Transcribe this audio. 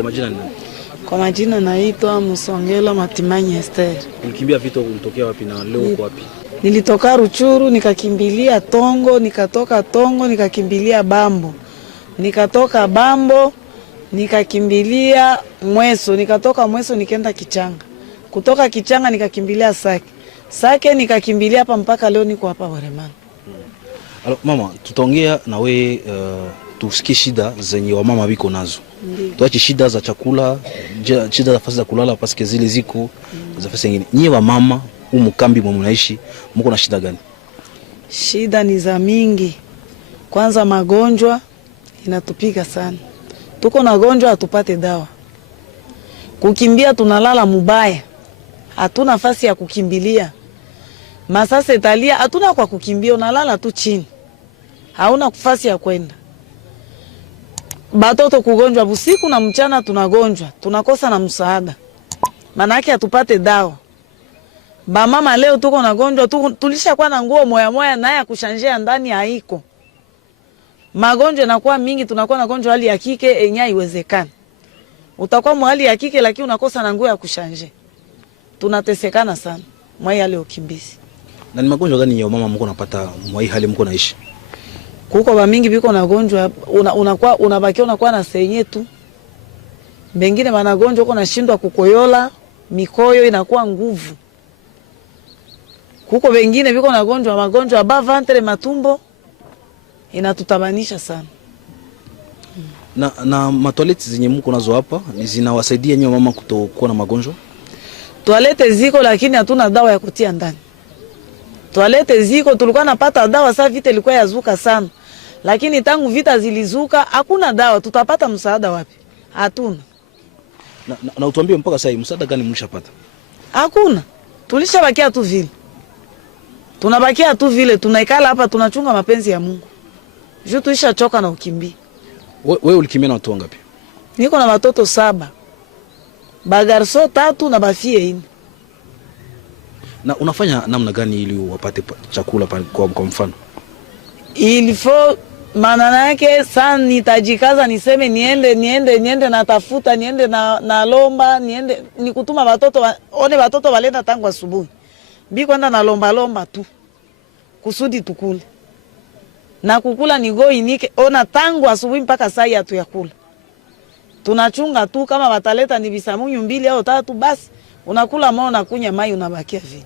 Kwa majina ni nani? Kwa majina naitwa Musongela Matimanyi Esther. Ulikimbia vita ulitokea wapi na leo uko wapi? Nilitoka Ruchuru nikakimbilia Tongo, nikatoka Tongo nikakimbilia Bambo. Nikatoka Bambo nikakimbilia Mweso, nikatoka Mweso nikaenda Kichanga. Kutoka Kichanga nikakimbilia Sake. Sake nikakimbilia hapa mpaka leo niko hapa Bweremana. Alo mama, tutaongea na we tusikie shida zenye wamama biko nazo. Tuache shida za chakula, shida za nafasi za kulala paske zile ziko za nafasi nyingine. Nyie wamama umukambi mnaishi mko na shida gani? Shida ni za mingi. Kwanza magonjwa inatupiga sana. Tuko na gonjwa hatupate dawa. Kukimbia tunalala mubaya. Hatuna nafasi ya kukimbilia. Masasa italia hatuna kwa kukimbia, unalala tu chini. Hauna nafasi ya kwenda. Batoto kugonjwa usiku na mchana tunagonjwa, tunakosa na msaada. Maana yake hatupate dawa. Ba mama leo tuko na gonjwa, tulishakuwa na nguo moya moya na ya kushanjia ndani haiko. Magonjwa yanakuwa mingi, tunakuwa na gonjwa hali ya kike enya iwezekana. Utakuwa mwali ya kike lakini unakosa na nguo ya kushanjia. Tunatesekana sana mwa hali ya ukimbizi. Na ni magonjwa gani ya mama mko napata mwa hali mko naishi? Kuko ba mingi biko na gonjwa, unakuwa na senye tu. Bengine bana gonjwa uko nashindwa kukoyola, mikoyo inakuwa nguvu. Kuko bengine biko na gonjwa, magonjwa ba ventre matumbo inatutabanisha sana. Na matoileti zenye mko nazo hapa zinawasaidia nyinyi mama kutokuwa na magonjwa? Toilette ziko lakini hatuna dawa ya kutia ndani. Toilette ziko tulikuwa napata dawa sasa vita ilikuwa yazuka sana. Lakini tangu vita zilizuka hakuna dawa, tutapata msaada wapi? Hatuna. Na utuambie mpaka sasa msaada gani mlishapata? Hakuna. Tulishabakia tu vile. Tunabakia tu vile, tunaikala hapa tunachunga mapenzi ya Mungu. Juu tulishachoka na ukimbii. Wewe ulikimbia na watu wangapi? Niko na watoto 7. Bagarso 3 na bafie 4. Na unafanya namna gani ili wapate chakula kwa mfano? Ilifo maana yake sana nitajikaza niseme niende natafuta niende na lomba niende nikutuma watoto one watoto walenda tangu asubuhi. Bikwenda na lomba tu. Kusudi tukule. Na kukula ni goi nike ona tangu asubuhi mpaka saa ya tu ya kula. Tunachunga tu kama wataleta ni bisamunyu 2 au 3 basi unakula mao na kunya mai unabakia vile.